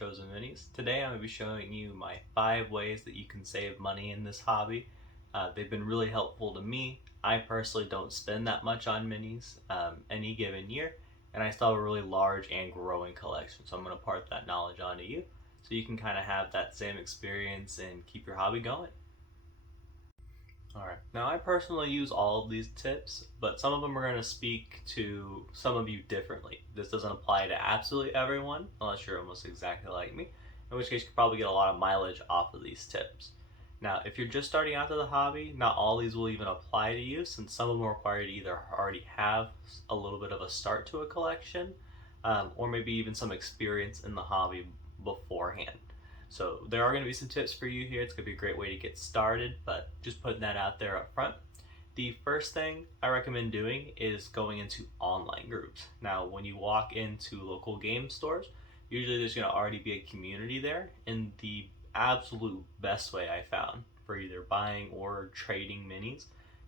Chosen Minis. Today I'm going to be showing you my 5 ways that you can save money in this hobby. They've been really helpful to me. I personally don't spend that much on minis any given year, and I still have a really large and growing collection, so I'm going to part that knowledge onto you so you can kind of have that same experience and keep your hobby going. Alright, now I personally use all of these tips, but some of them are going to speak to some of you differently. This doesn't apply to absolutely everyone, unless you're almost exactly like me, in which case you could probably get a lot of mileage off of these tips. Now, if you're just starting out to the hobby, not all these will even apply to you, since some of them require you to either already have a little bit of a start to a collection, or maybe even some experience in the hobby beforehand. So there are going to be some tips for you here. It's going to be a great way to get started, but just putting that out there up front. The first thing I recommend doing is going into online groups. Now, when you walk into local game stores, usually there's going to already be a community there, and the absolute best way I found for either buying or trading minis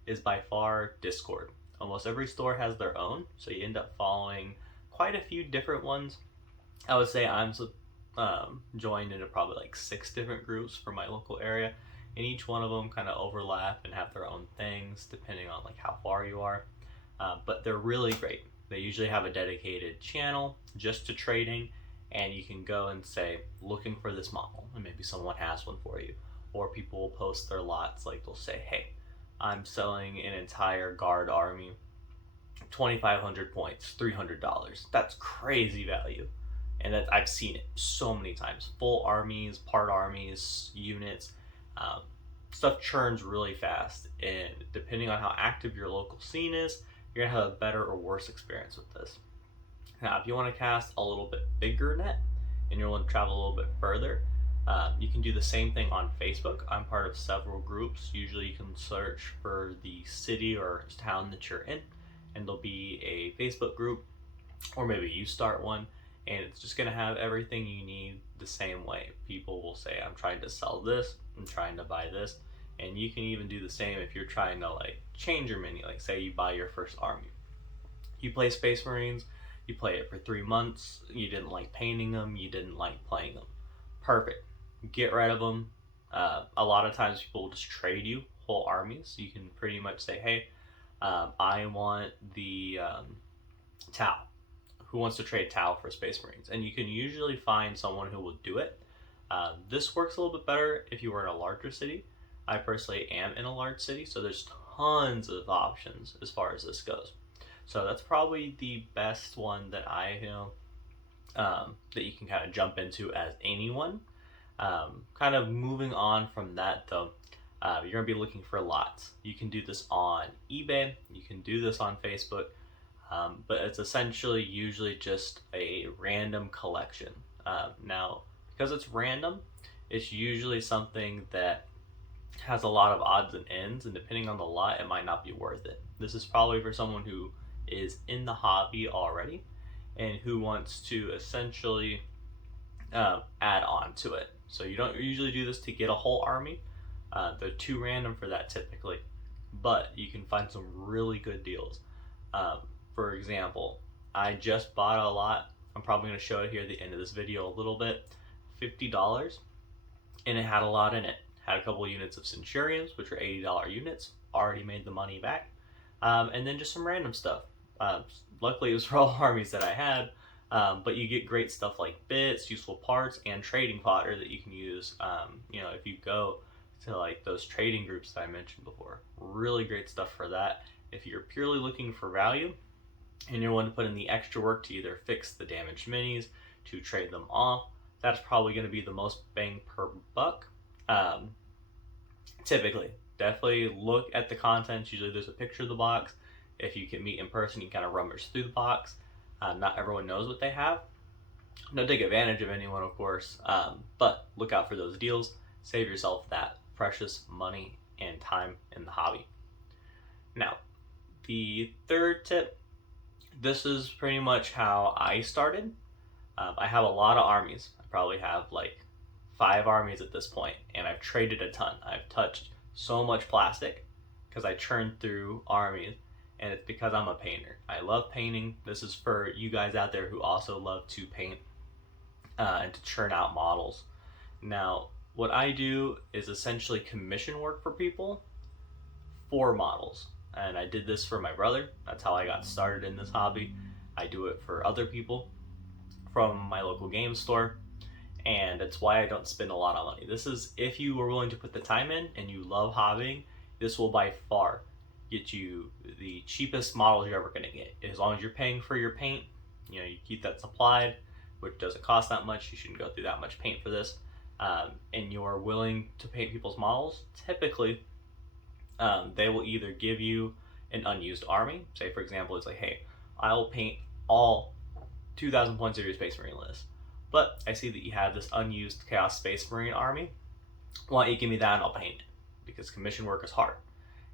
is by far Discord. Almost every store has their own, so you end up following quite a few different ones. I would say I'm joined into probably like 6 different groups for my local area, and each one of them kind of overlap and have their own things depending on like how far you are, but they're really great. They usually have a dedicated channel just to trading, and you can go and say looking for this model, and maybe someone has one for you, or people will post their lots. Like they'll say, hey, I'm selling an entire guard army, 2,500 points, $300. That's crazy value. And that I've seen it so many times. Full armies, part armies, units, stuff churns really fast. And depending on how active your local scene is, you're gonna have a better or worse experience with this. Now, if you want to cast a little bit bigger net and you want to travel a little bit further, you can do the same thing on Facebook. I'm part of several groups. Usually you can search for the city or town that you're in, and there'll be a Facebook group, or maybe you start one, and it's just going to have everything you need the same way. People will say, I'm trying to sell this, I'm trying to buy this, and you can even do the same if you're trying to like change your mini. Like say you buy your first army, you play Space Marines, you play it for 3 months, you didn't like painting them, you didn't like playing them, perfect, get rid of them. A lot of times people will just trade you whole armies. You can pretty much say, hey, I want the Tau. Who wants to trade Tau for Space Marines? And you can usually find someone who will do it. This works a little bit better if you were in a larger city. I personally am in a large city, so there's tons of options as far as this goes. So that's probably the best one that I that you can kind of jump into as anyone. Kind of moving on from that though, you're gonna be looking for lots. You can do this on eBay, you can do this on Facebook, but it's essentially usually just a random collection. Now, because it's random, it's usually something that has a lot of odds and ends, and depending on the lot, it might not be worth it. This is probably for someone who is in the hobby already and who wants to essentially add on to it. So you don't usually do this to get a whole army. They're too random for that typically, but you can find some really good deals. For example, I just bought a lot. I'm probably going to show it here at the end of this video a little bit. $50, and it had a lot in it. Had a couple units of Centurions, which are $80 units. Already made the money back. And then just some random stuff. Luckily, it was for all armies that I had. But you get great stuff like bits, useful parts, and trading fodder that you can use. If you go to like those trading groups that I mentioned before, really great stuff for that. If you're purely looking for value, and you're willing to put in the extra work to either fix the damaged minis, to trade them off, that's probably going to be the most bang per buck. Typically, definitely look at the contents. Usually there's a picture of the box. If you can meet in person, you can kind of rummage through the box. Not everyone knows what they have. Don't take advantage of anyone, of course, but look out for those deals. Save yourself that precious money and time in the hobby. Now, the third tip, this is pretty much how I started. I have a lot of armies. I probably have like 5 armies at this point, and I've traded a ton. I've touched so much plastic because I churned through armies, and it's because I'm a painter. I love painting. This is for you guys out there who also love to paint. and to churn out models. Now, what I do is essentially commission work for people for models. And I did this for my brother. That's how I got started in this hobby. I do it for other people from my local game store. And it's why I don't spend a lot of money. This is if you are willing to put the time in and you love hobbying, this will by far get you the cheapest models you're ever going to get. As long as you're paying for your paint, you keep that supplied, which doesn't cost that much. You shouldn't go through that much paint for this. And you're willing to paint people's models, typically they will either give you an unused army. Say, for example, it's like, hey, I'll paint all 2,000 points of your Space Marine list, but I see that you have this unused Chaos Space Marine army. Why don't you give me that and I'll paint it? Because commission work is hard,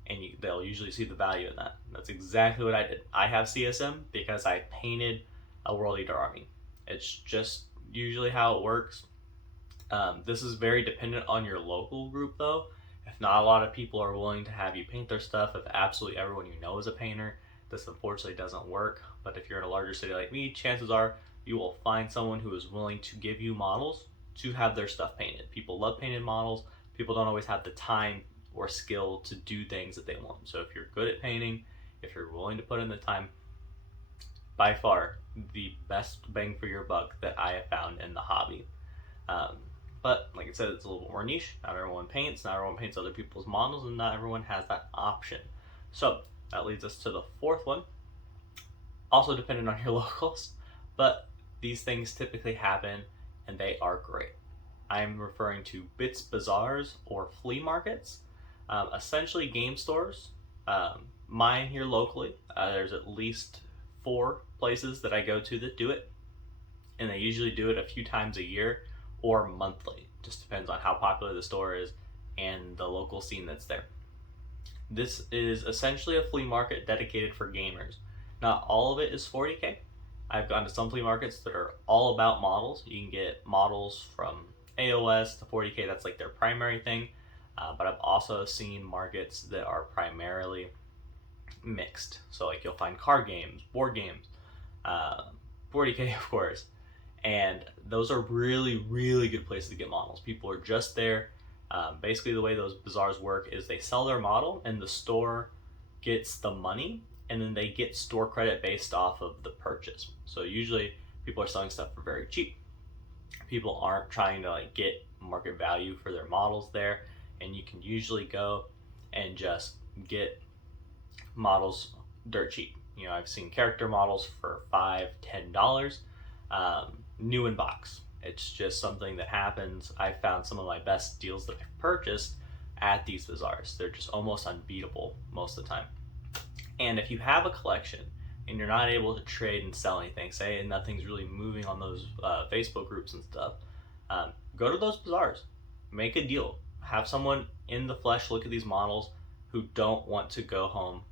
and they'll usually see the value in that. That's exactly what I did. I have CSM because I painted a World Eater army. It's just usually how it works. This is very dependent on your local group, though. If not a lot of people are willing to have you paint their stuff, if absolutely everyone you know is a painter, this unfortunately doesn't work. But if you're in a larger city like me, chances are you will find someone who is willing to give you models to have their stuff painted. People love painted models. People don't always have the time or skill to do things that they want. So if you're good at painting, if you're willing to put in the time, by far the best bang for your buck that I have found in the hobby. But like I said, it's a little bit more niche. Not everyone paints, not everyone paints other people's models, and not everyone has that option. So that leads us to the fourth one, also dependent on your locals, but these things typically happen and they are great. I'm referring to bits bazaars or flea markets, essentially game stores. Mine here locally, there's at least 4 places that I go to that do it, and they usually do it a few times a year or monthly. Just depends on how popular the store is and the local scene that's there. This is essentially a flea market dedicated for gamers. Not all of it is 40K. I've gone to some flea markets that are all about models. You can get models from AOS to 40K, that's like their primary thing. But I've also seen markets that are primarily mixed. So like you'll find card games, board games, 40K of course. And those are really, really good places to get models. People are just there. Basically, the way those bazaars work is they sell their model and the store gets the money, and then they get store credit based off of the purchase. So usually people are selling stuff for very cheap. People aren't trying to like get market value for their models there, and you can usually go and just get models dirt cheap. I've seen character models for $5-10, new in box. It's just something that happens. I found some of my best deals that I've purchased at these bazaars. They're just almost unbeatable most of the time. And if you have a collection and you're not able to trade and sell anything, say nothing's really moving on those Facebook groups and stuff, go to those bazaars, make a deal, have someone in the flesh look at these models who don't want to go home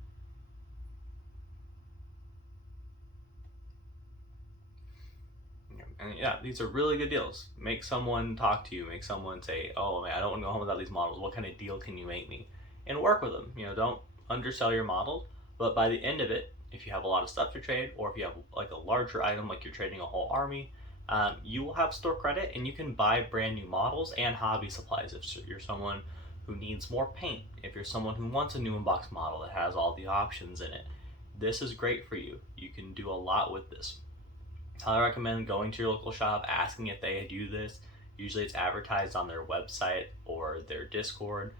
and these are really good deals. Make someone talk to you, make someone say, oh man, I don't want to go home without these models, what kind of deal can you make me? And work with them. Don't undersell your models, but by the end of it, if you have a lot of stuff to trade, or if you have like a larger item, like you're trading a whole army, you will have store credit and you can buy brand new models and hobby supplies. If you're someone who needs more paint, if you're someone who wants a new in-box model that has all the options in it, this is great for you. You can do a lot with this. I recommend going to your local shop, asking if they do this. Usually it's advertised on their website or their Discord.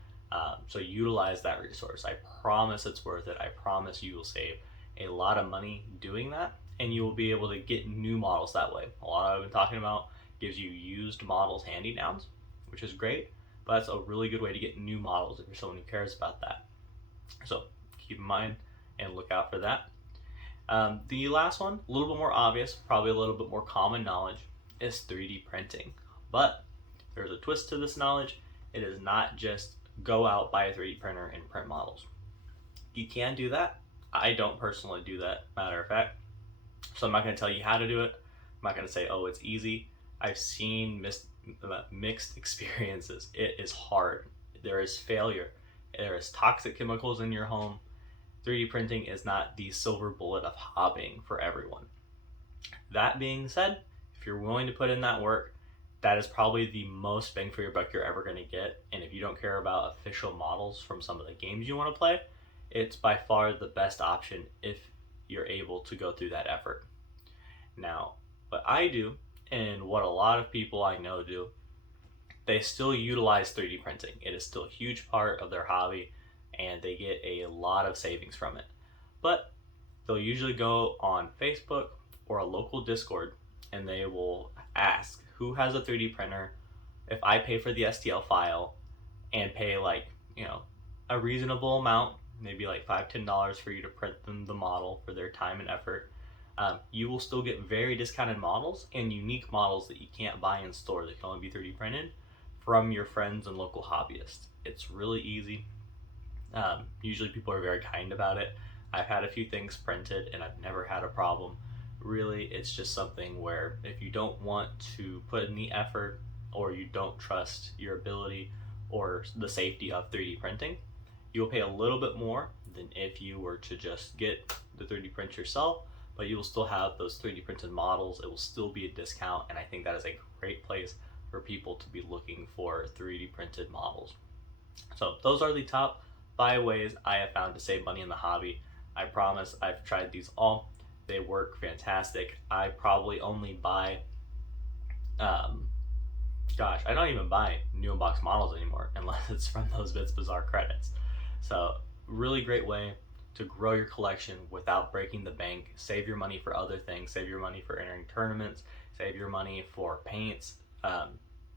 So utilize that resource. I promise it's worth it. I promise you will save a lot of money doing that, and you will be able to get new models that way. A lot I've been talking about gives you used models handy downs, which is great, but that's a really good way to get new models if you're someone who cares about that. So keep in mind and look out for that. The last one, a little bit more obvious, probably a little bit more common knowledge, is 3D printing. But there's a twist to this knowledge. It is not just go out, buy a 3D printer, and print models. You can do that. I don't personally do that, matter of fact. So I'm not going to tell you how to do it. I'm not going to say, oh, it's easy. I've seen mixed experiences. It is hard. There is failure. There is toxic chemicals in your home. 3D printing is not the silver bullet of hobbying for everyone. That being said, If you're willing to put in that work, that is probably the most bang for your buck you're ever going to get. And if you don't care about official models from some of the games you want to play, it's by far the best option if you're able to go through that effort. Now, what I do, and what a lot of people I know do, they still utilize 3D printing. It is still a huge part of their hobby, and they get a lot of savings from it. But they'll usually go on Facebook or a local Discord, and they will ask who has a 3D printer. If I pay for the STL file and pay like, a reasonable amount, maybe like $5-10 for you to print them the model for their time and effort, you will still get very discounted models and unique models that you can't buy in store that can only be 3D printed from your friends and local hobbyists. It's really easy. Usually people are very kind about it. I've had a few things printed and I've never had a problem. Really, it's just something where if you don't want to put in the effort, or you don't trust your ability or the safety of 3D printing, you'll pay a little bit more than if you were to just get the 3D print yourself, but you will still have those 3D printed models. It will still be a discount, and I think that is a great place for people to be looking for 3D printed models. So those are the top 5 ways I have found to save money in the hobby. I promise I've tried these all. They work fantastic. I probably only buy, I don't even buy new in-box models anymore unless it's from those Bits Bizarre credits. So really great way to grow your collection without breaking the bank. Save your money for other things. Save your money for entering tournaments. Save your money for paints.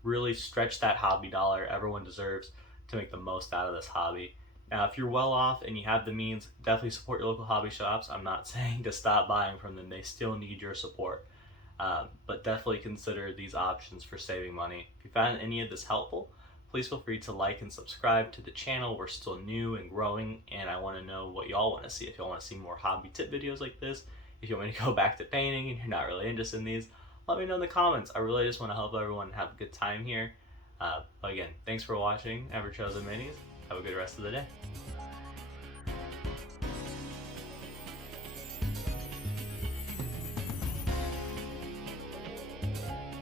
Really stretch that hobby dollar. Everyone deserves to make the most out of this hobby. Now, if you're well off and you have the means, definitely support your local hobby shops. I'm not saying to stop buying from them. They still need your support. But definitely consider these options for saving money. If you found any of this helpful, please feel free to like and subscribe to the channel. We're still new and growing, and I want to know what y'all want to see. If y'all want to see more hobby tip videos like this, if you want me to go back to painting and you're not really interested in these, let me know in the comments. I really just want to help everyone have a good time here. Again, thanks for watching Ever Chosen Minis. Have a good rest of the day.